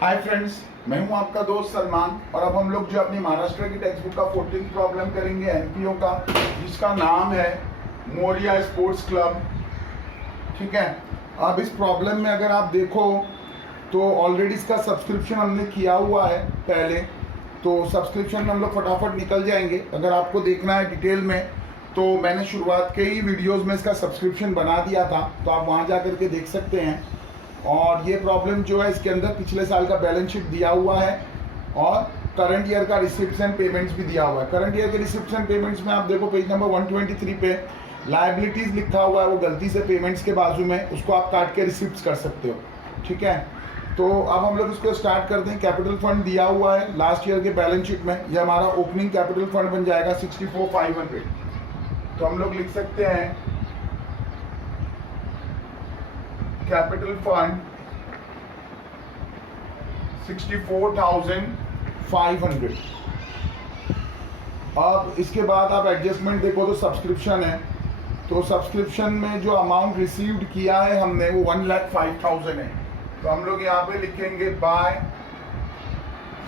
Hi friends, मैं हूं आपका दोस्त सलमान और अब हम लोग जो अपनी महाराष्ट्र की टेक्स्ट बुक का 14th प्रॉब्लम करेंगे एनपीओ का, जिसका नाम है मोरिया स्पोर्ट्स क्लब। ठीक है। अब इस प्रॉब्लम में अगर आप देखो तो ऑलरेडी इसका सब्सक्रिप्शन हमने किया हुआ है पहले, तो सब्सक्रिप्शन में हम लोग फटाफट निकल जाएंगे। अगर आपको देखना है डिटेल में तो मैंने शुरुआत के ही वीडियोज़ में इसका सब्सक्रिप्शन बना दिया था, तो आप वहाँ जा करके देख सकते हैं। और ये प्रॉब्लम जो है इसके अंदर पिछले साल का बैलेंस शीट दिया हुआ है और करंट ईयर का रिसिप्ट्स एंड पेमेंट्स भी दिया हुआ है। करंट ईयर के रिसिप्ट्स एंड पेमेंट्स में आप देखो पेज नंबर 123 पे लायबिलिटीज़ लिखा हुआ है, वो गलती से पेमेंट्स के बाजू में, उसको आप काट के रिसिप्ट्स कर सकते हो। ठीक है, तो अब हम लोग इसको स्टार्ट करते हैं। कैपिटल फंड दिया हुआ है लास्ट ईयर के बैलेंस शीट में, ये हमारा ओपनिंग कैपिटल फंड बन जाएगा 64,500। तो हम लोग लिख सकते हैं कैपिटल फंड 64,500। अब इसके बाद आप एडजस्टमेंट देखो तो सब्सक्रिप्शन है, तो सब्सक्रिप्शन में जो अमाउंट रिसीव्ड किया है हमने वो 1,05,000 है। तो हम लोग यहाँ पे लिखेंगे बाय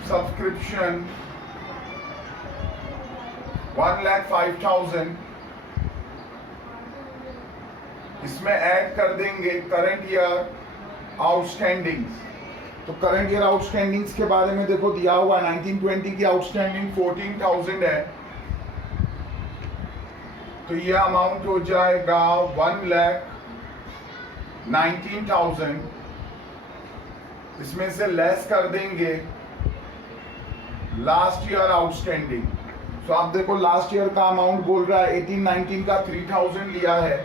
सब्सक्रिप्शन 1,05,000। इसमें ऐड कर देंगे करंट ईयर आउटस्टैंडिंग्स। तो करंट ईयर आउटस्टैंडिंग्स के बारे में देखो दिया हुआ है 1920 की आउटस्टैंडिंग 14,000 है, तो ये अमाउंट हो जाएगा 1,19,000। इसमें से लेस कर देंगे लास्ट ईयर आउटस्टैंडिंग। तो आप देखो लास्ट ईयर का अमाउंट बोल रहा है 18-19 का 3,000 लिया है,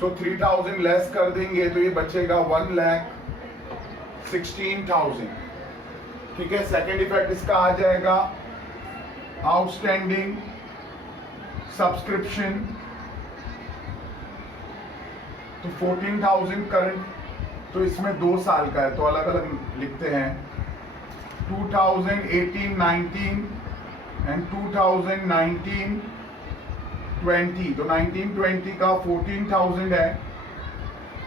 सो 3,000 लेस कर देंगे तो ये बचेगा 1,16,000। ठीक है, सेकेंड इफेक्ट इसका आ जाएगा आउटस्टैंडिंग सब्सक्रिप्शन, तो 14,000 करंट, तो इसमें 2 साल का है तो अलग अलग लिखते हैं 2018-19 एंड 2019-20। तो 19-20 का 14,000 है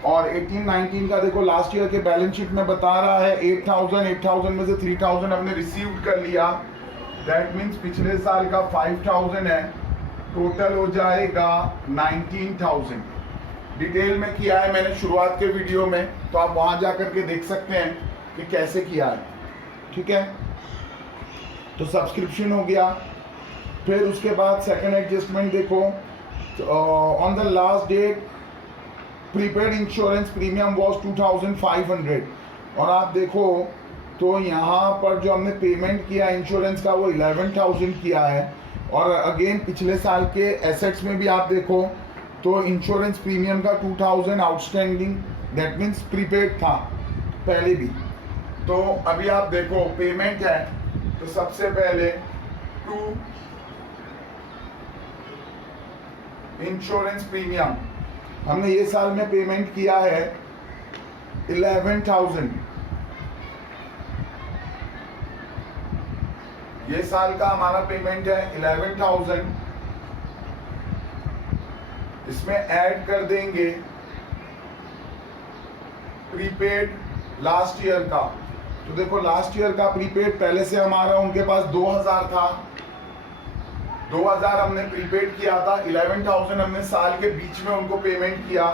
और 18-19 का देखो लास्ट ईयर के बैलेंस शीट में बता रहा है 8,000 में से 3,000 हमने रिसीव कर लिया, दैट मीन्स पिछले साल का 5,000 है, टोटल हो जाएगा 19,000। डिटेल में किया है मैंने शुरुआत के वीडियो में, तो आप वहां जा करके देख सकते हैं कि कैसे किया है। ठीक है, तो सब्सक्रिप्शन हो गया। फिर उसके बाद सेकंड एडजस्टमेंट देखो, on the last date prepaid insurance premium was 2,500। और आप देखो तो यहाँ पर जो हमने पेमेंट किया इंश्योरेंस का वो 11,000 किया है। और अगेन पिछले साल के एसेट्स में भी आप देखो तो इंश्योरेंस प्रीमियम का 2,000 आउटस्टैंडिंग, दैट मीन्स प्रीपेड था पहले भी। तो अभी आप देखो पेमेंट है, तो सबसे पहले टू इंश्योरेंस प्रीमियम हमने ये साल में पेमेंट किया है 11,000। ये साल का हमारा पेमेंट है 11,000। इसमें ऐड कर देंगे प्रीपेड लास्ट ईयर का। तो देखो लास्ट ईयर का प्रीपेड पहले से हमारा उनके पास 2,000 था, 2,000 हमने प्रीपेड किया था, 11,000 हमने साल के बीच में उनको पेमेंट किया,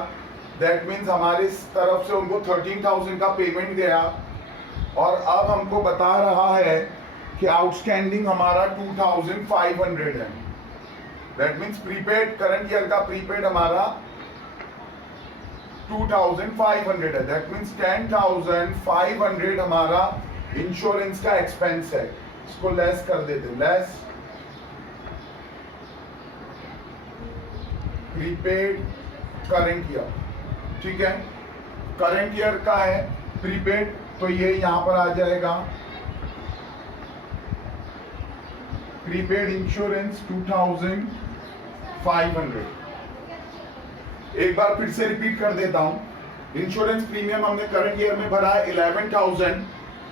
दैट मीन्स हमारी तरफ से उनको 13,000 का पेमेंट गया। और अब हमको बता रहा है कि आउटस्टैंडिंग हमारा 2,500 है, that means prepaid current year का प्रीपेड हमारा 2,500 है, दैट मीन्स 10,500 हमारा इंश्योरेंस का एक्सपेंस है। इसको लेस कर देते, लेस प्रीपेड करंट ईयर। ठीक है, करंट ईयर का है प्रीपेड, तो ये यहां पर आ जाएगा प्रीपेड इंश्योरेंस 2,500। एक बार फिर से रिपीट कर देता हूं, इंश्योरेंस प्रीमियम हमने करंट ईयर में भरा है 11,000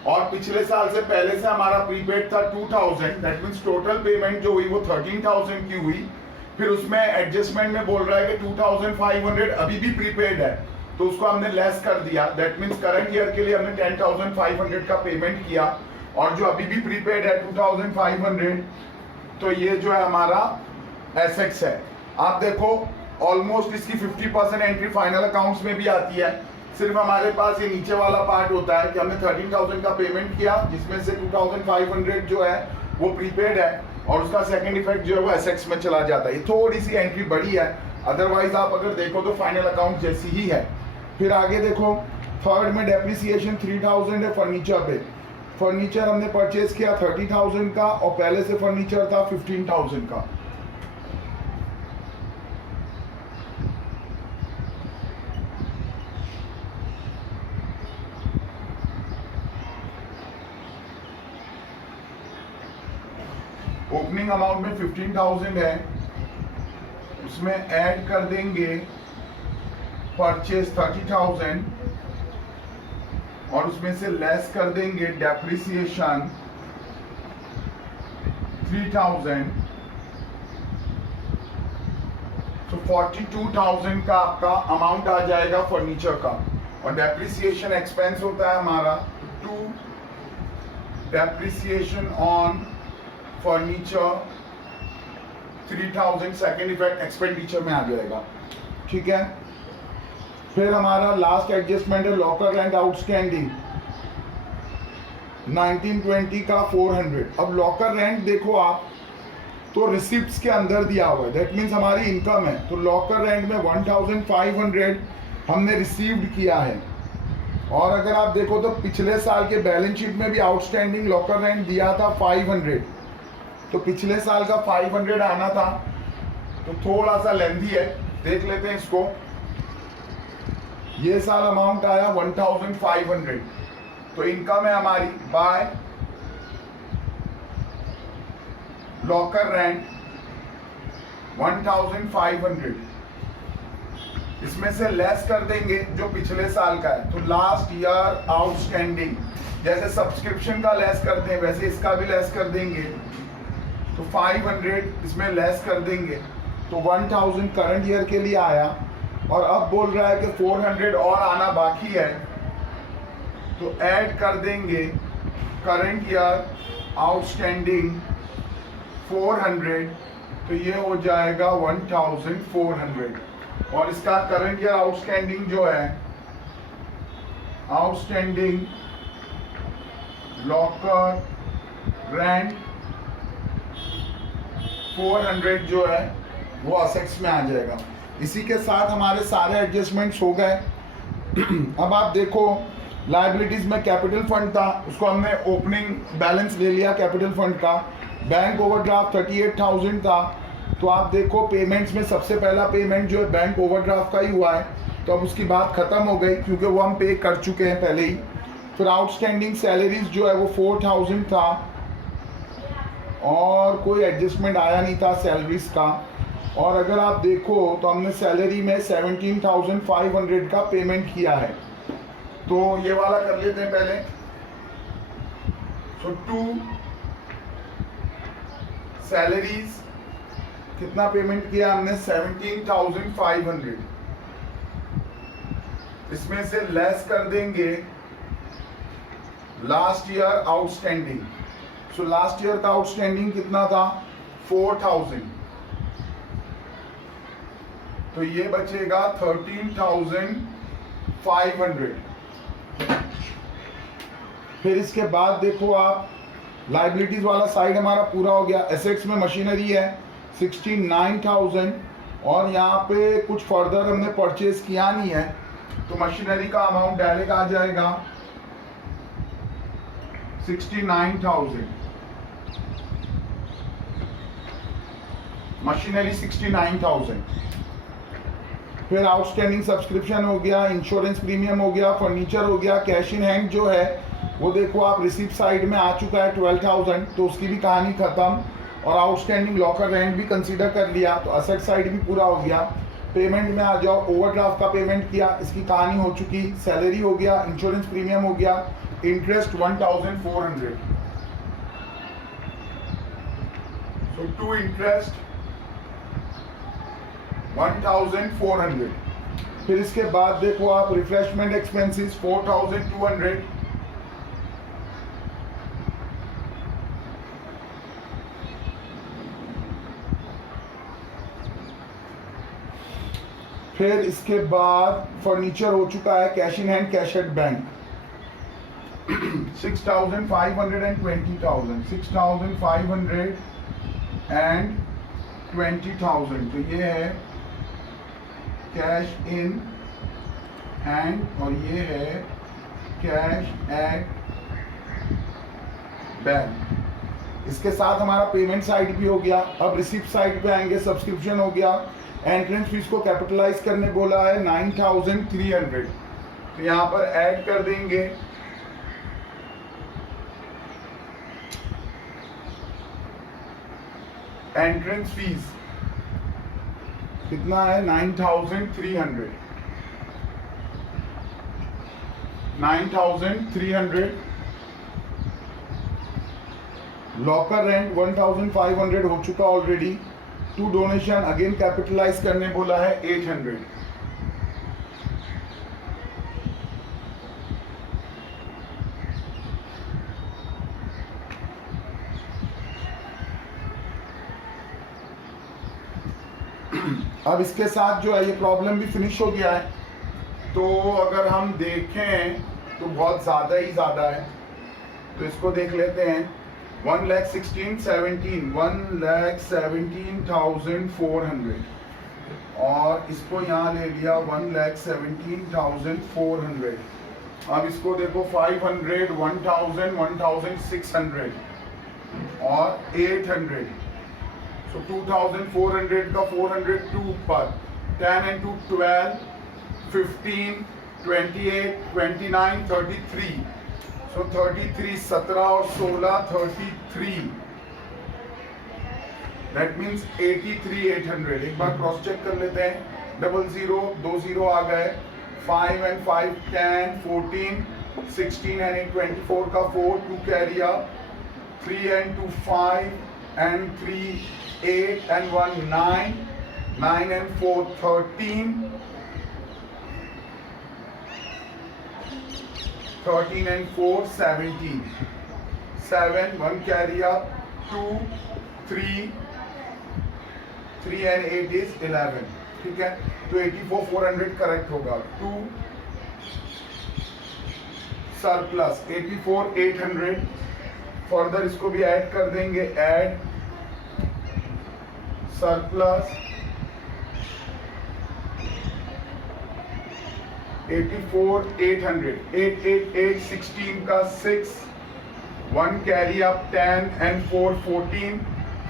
और पिछले साल से पहले से हमारा प्रीपेड था 2,000, दैट मीन्स टोटल पेमेंट जो हुई वो 13,000 की हुई। फिर उसमें एडजस्टमेंट में बोल रहा है कि 2,500 अभी भी प्रीपेड है, तो उसको हमने लेस कर दिया। दैट मीन्स करंट ईयर के लिए हमने 10,500 का पेमेंट किया, और जो अभी भी प्रीपेड है 2,500, तो ये जो है हमारा एसेट्स है। आप देखो ऑलमोस्ट इसकी 50% एंट्री फाइनल अकाउंट्स में भी आती है। सिर्फ हमारे पास ये नीचे वाला पार्ट होता है कि हमने 13,000 का पेमेंट किया, जिसमें से 2,500 जो है वो प्रीपेड है, और उसका सेकंड इफेक्ट जो है वो एसेट्स में चला जाता है। ये थोड़ी सी एंट्री बड़ी है, अदरवाइज आप अगर देखो तो फाइनल अकाउंट जैसी ही है। फिर आगे देखो, थर्ड में डेप्रिसिएशन 3,000 है फर्नीचर पे। फर्नीचर हमने परचेज किया 30,000 का, और पहले से फर्नीचर था 15,000 का। ओपनिंग अमाउंट में 15,000 है, उसमें ऐड कर देंगे परचेज 30,000, और उसमें से लेस कर देंगे डेप्रिसिएशन 3,000। तो 42,000 का आपका अमाउंट आ जाएगा फर्नीचर का। और डेप्रिसिएशन एक्सपेंस होता है हमारा 2 depreciation on furniture 3,000, second effect expenditure में आ जाएगा। ठीक है। फिर हमारा लास्ट एडजस्टमेंट है लॉकर रेंट आउटस्टैंडिंग 1920 का 400। अब लॉकर रेंट देखो आप, तो रिसिप्ट्स के अंदर दिया हुआ है, दैट मीन्स हमारी इनकम है। तो लॉकर रेंट में 1,500 हमने रिसीव्ड किया है। और अगर आप देखो तो पिछले साल के बैलेंस शीट में भी आउटस्टैंडिंग लॉकर रेंट दिया था 500, तो पिछले साल का 500 आना था, तो थोड़ा सा लेंथी है, देख लेते हैं इसको। ये साल अमाउंट आया 1,500, तो इनकम है हमारी बाय लॉकर रेंट 1,500। इसमें से लेस कर देंगे जो पिछले साल का है, तो लास्ट ईयर आउटस्टैंडिंग, जैसे सब्सक्रिप्शन का लेस करते हैं वैसे इसका भी लेस कर देंगे। तो 500 इसमें लेस कर देंगे, तो 1,000 करंट ईयर के लिए आया। और अब बोल रहा है कि 400 और आना बाकी है, तो ऐड कर देंगे करंट ईयर आउटस्टैंडिंग 400, तो ये हो जाएगा 1,400। और इसका करंट ईयर आउटस्टैंडिंग जो है, आउटस्टैंडिंग लॉकर रेंट 400 जो है वो असेट्स में आ जाएगा। इसी के साथ हमारे सारे एडजस्टमेंट्स हो गए। अब आप देखो लायबिलिटीज में कैपिटल फंड था, उसको हमने ओपनिंग बैलेंस ले लिया कैपिटल फंड का। बैंक ओवरड्राफ्ट 38,000 था, तो आप देखो पेमेंट्स में सबसे पहला पेमेंट जो है बैंक ओवरड्राफ्ट का ही हुआ है, तो अब उसकी बात खत्म हो गई क्योंकि वो हम पे कर चुके हैं पहले ही। फिर आउटस्टैंडिंग सैलरीज जो है वो 4,000 था, और कोई एडजस्टमेंट आया नहीं था सैलरीज का। और अगर आप देखो तो हमने सैलरी में 17,500 का पेमेंट किया है, तो ये वाला कर लेते हैं पहले। सो 2 सैलरीज कितना पेमेंट किया हमने, 17,500। इसमें से लेस कर देंगे last year outstanding. So last year का आउटस्टैंडिंग कितना था, 4,000, तो ये बचेगा 13,500। फिर इसके बाद देखो आप लाइबिलिटीज वाला साइड हमारा पूरा हो गया। एसेट्स में मशीनरी है 69,000, और यहाँ पे कुछ फर्दर हमने परचेज किया नहीं है, तो मशीनरी का अमाउंट डायरेक्ट आ जाएगा 69,000। मशीनरी 69,000। फिर आउटस्टैंडिंग सब्सक्रिप्शन हो गया, इंश्योरेंस प्रीमियम हो गया, फर्नीचर हो गया। कैश इन हैंड जो है वो देखो आप रिसीप्ट साइड में आ चुका है 12,000, तो उसकी भी कहानी खत्म। और आउटस्टैंडिंग लॉकर रेंट भी कंसीडर कर लिया, तो असेट साइड भी पूरा हो गया। पेमेंट में आ जाओ, ओवरड्राफ्ट का पेमेंट किया, इसकी कहानी हो चुकी। सैलरी हो गया, इंश्योरेंस प्रीमियम हो गया, इंटरेस्ट 1,400। सो 2 इंटरेस्ट 1,400। फिर इसके बाद देखो आप रिफ्रेशमेंट एक्सपेंसेस 4200, फिर इसके बाद फर्नीचर हो चुका है, cash in hand, cash at bank 6,500 and 20,000, 6,500 and 20,000। तो ये है कैश इन हैंड और ये है कैश एट बैंक। इसके साथ हमारा पेमेंट साइड भी हो गया। अब रिसिप्ट साइड पे आएंगे, सब्सक्रिप्शन हो गया। एंट्रेंस फीस को कैपिटलाइज करने बोला है 9,300, तो यहाँ पर ऐड कर देंगे एंट्रेंस फीस कितना है 9,300, 9,300। लॉकर रेंट 1,500 हो चुका already. To donation again capitalize करने बोला है 800। अब इसके साथ जो है ये प्रॉब्लम भी फिनिश हो गया है। तो अगर हम देखें तो बहुत ज़्यादा ही ज़्यादा है, तो इसको देख लेते हैं। 1,17,400 और इसको यहाँ ले लिया 1,17,400। अब इसको देखो 500, 1,000, 1,600 और 800। So 2,400 का 400 2 पर 10 and 2 12, 15, 28, 29, 33। So 33, 17 और 16 33। That means 83,800। एक बार क्रॉस चेक कर लेते हैं। 00 2 0 आ गए। 5 and 5 10, 14, 16 and 8 24 का 4 2 carry up. 3 and 2 5 and 3 8 and 1 9, 9 and 4 13, 13 and 4 17, 7 1 carry up, 2 3 3 and 8 is 11। ठीक है, तो 84,400 करेक्ट होगा। 2 सरप्लस 84,800। फर्दर इसको भी ऐड कर देंगे, ऐड सरप्लस 84,800। 888 16 का 6, 1 carry up 10 and 4 14,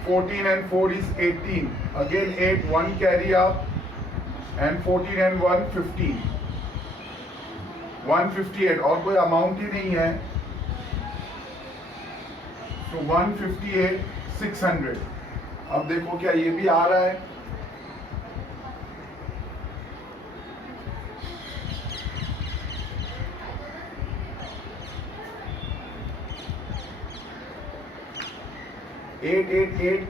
14 and 4 is 18, again 8 1 carry up and 14 and 1 15, 158 और कोई अमाउंट ही नहीं है। So 158,600। अब देखो क्या ये भी आ रहा है। $888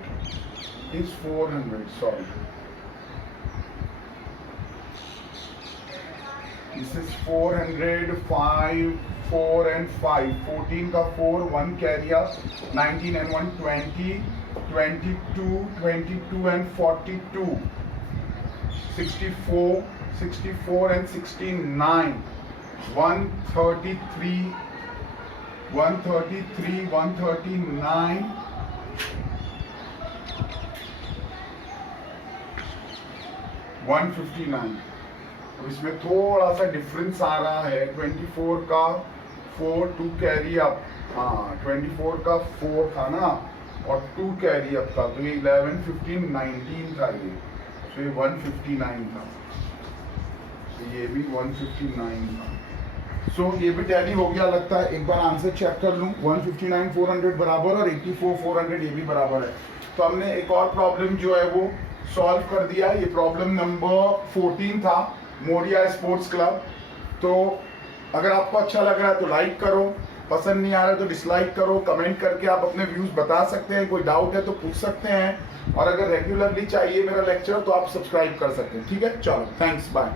is 400, sorry, this is 400, 5 4 and 5, 14 का 4 1 carry up, 19 and 1 20, 22 22 and 42, 64 64 and 16 9, 133 139, 159। तो इसमें थोड़ा सा डिफरेंस आ रहा है। 24 का 4 2 कैरी अप, हाँ 24 का 4 था ना और 2 कैरी अप था, तो ये 11 15 19 था ये, तो ये 159 था, तो ये भी 159 था। सो ये भी टैली हो गया लगता है। एक बार आंसर चेक कर लूँ। 159,400 बराबर और 84,400 ये भी बराबर है। तो हमने एक और प्रॉब्लम जो है वो सॉल्व कर दिया। ये प्रॉब्लम नंबर 14 था, मोरिया स्पोर्ट्स क्लब। तो अगर आपको अच्छा लग रहा है तो लाइक करो, पसंद नहीं आ रहा है तो डिसलाइक करो। कमेंट करके आप अपने व्यूज़ बता सकते हैं, कोई डाउट है तो पूछ सकते हैं, और अगर रेगुलरली चाहिए मेरा लेक्चर तो आप सब्सक्राइब कर सकते हैं। ठीक है, चलो थैंक्स, बाय।